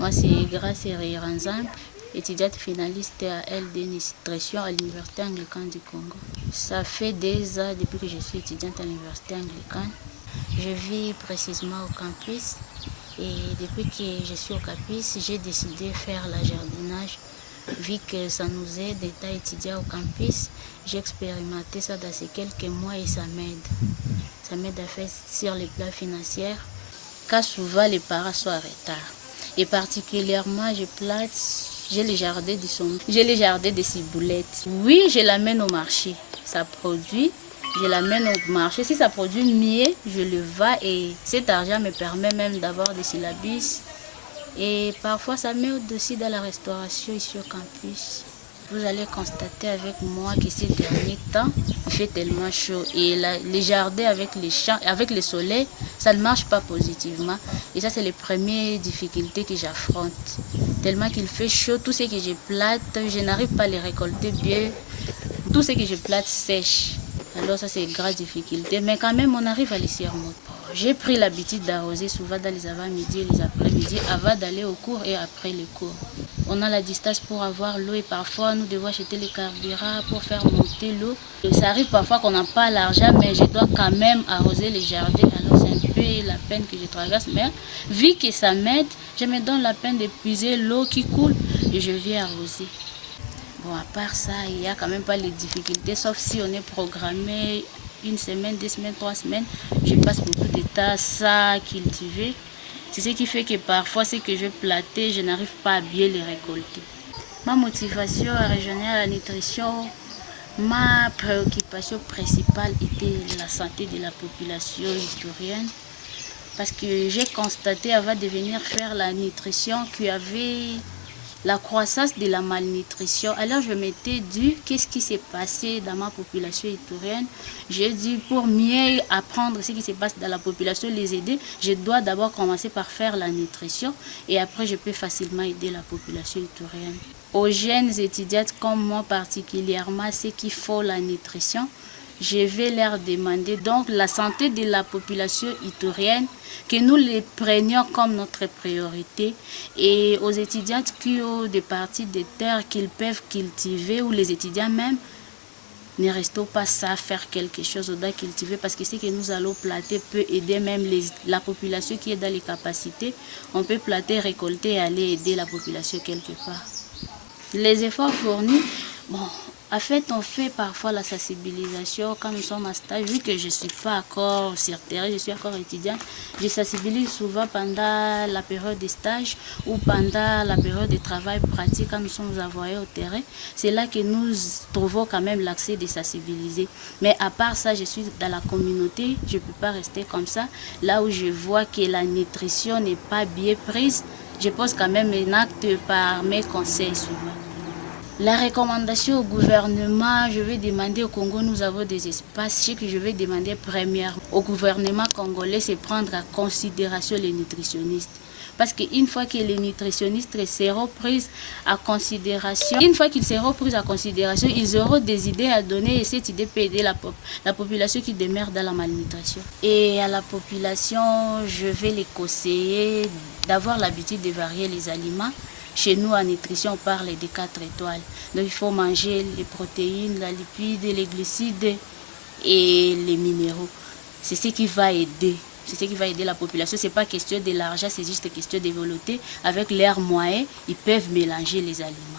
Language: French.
Moi, c'est Grace Ranzan, étudiante finaliste à LD Nutrition à l'Université anglicane du Congo. Ça fait 2 ans depuis que je suis étudiante à l'Université anglicane. Je vis précisément au campus et depuis que je suis au campus, j'ai décidé de faire le jardinage. Vu que ça nous aide d'être étudiants au campus, j'ai expérimenté ça dans ces quelques mois et ça m'aide. Ça m'aide à faire sur les plans financiers, car souvent les parents sont en retard. Et particulièrement, j'ai les jardins de ciboulettes. Oui, je l'amène au marché. Ça produit, je l'amène au marché. Si ça produit mieux, je le vends et cet argent me permet même d'avoir des syllabus. Et parfois, ça m'aide aussi dans la restauration ici au campus. Vous allez constater avec moi que ces derniers temps, il fait tellement chaud. Et les jardins avec les champs, avec le soleil, ça ne marche pas positivement. Et ça, c'est les premières difficultés que j'affronte. Tellement qu'il fait chaud, tout ce que je plante, je n'arrive pas à les récolter bien. Tout ce que je plante sèche. Alors ça, c'est une grande difficulté. Mais quand même, on arrive à les surmonter. J'ai pris l'habitude d'arroser souvent dans les avant-midi et les après-midi avant d'aller au cours et après les cours. On a la distance pour avoir l'eau et parfois nous devons acheter les carburants pour faire monter l'eau. Ça arrive parfois qu'on n'a pas l'argent, mais je dois quand même arroser les jardins. Alors c'est un peu la peine que je traverse. Mais vu que ça m'aide, je me donne la peine d'épuiser l'eau qui coule et je viens arroser. Bon, à part ça, il n'y a quand même pas les difficultés, sauf si on est programmé 1 semaine, 2 semaines, 3 semaines. Je passe beaucoup de temps à ça, cultiver. C'est ce qui fait que parfois, ce que je plantais, je n'arrive pas à bien les récolter. Ma motivation à rejoindre la nutrition, ma préoccupation principale était la santé de la population iturienne. Parce que j'ai constaté avant de venir faire la nutrition qu'il y avait la croissance de la malnutrition. Alors je m'étais dit, qu'est-ce qui s'est passé dans ma population iturienne? J'ai dit, pour mieux apprendre ce qui se passe dans la population, les aider, je dois d'abord commencer par faire la nutrition et après je peux facilement aider la population iturienne. Aux jeunes étudiantes comme moi particulièrement, ceux qui font la nutrition, je vais leur demander donc la santé de la population iturienne, que nous les prenions comme notre priorité, et aux étudiantes qui ont des parties de terre qu'ils peuvent cultiver, ou les étudiants même, ne restons pas ça, faire quelque chose ou doit cultiver, parce que ce que nous allons planter peut aider même la population qui est dans les capacités. On peut planter, récolter et aller aider la population quelque part. Les efforts fournis, bon, en fait, on fait parfois la sensibilisation quand nous sommes en stage. Vu que je ne suis pas encore sur terrain, je suis encore étudiante, je sensibilise souvent pendant la période de stage ou pendant la période de travail pratique quand nous sommes envoyés au terrain. C'est là que nous trouvons quand même l'accès de sensibiliser. Mais à part ça, je suis dans la communauté, je ne peux pas rester comme ça. Là où je vois que la nutrition n'est pas bien prise, je pose quand même un acte par mes conseils souvent. La recommandation au gouvernement, je vais demander au Congo, nous avons des espaces. Ce que je vais demander premièrement au gouvernement congolais, c'est prendre en considération les nutritionnistes. Parce qu'une fois que les nutritionnistes seront pris en considération, ils auront des idées à donner et cette idée peut aider la population qui demeure dans la malnutrition. Et à la population, je vais les conseiller d'avoir l'habitude de varier les aliments. Chez nous, en nutrition, on parle des 4 étoiles. Donc, il faut manger les protéines, la lipide, les glucides et les minéraux. C'est ce qui va aider. C'est ce qui va aider la population. Ce n'est pas question de l'argent, c'est juste question de volonté. Avec leurs moyens, ils peuvent mélanger les aliments.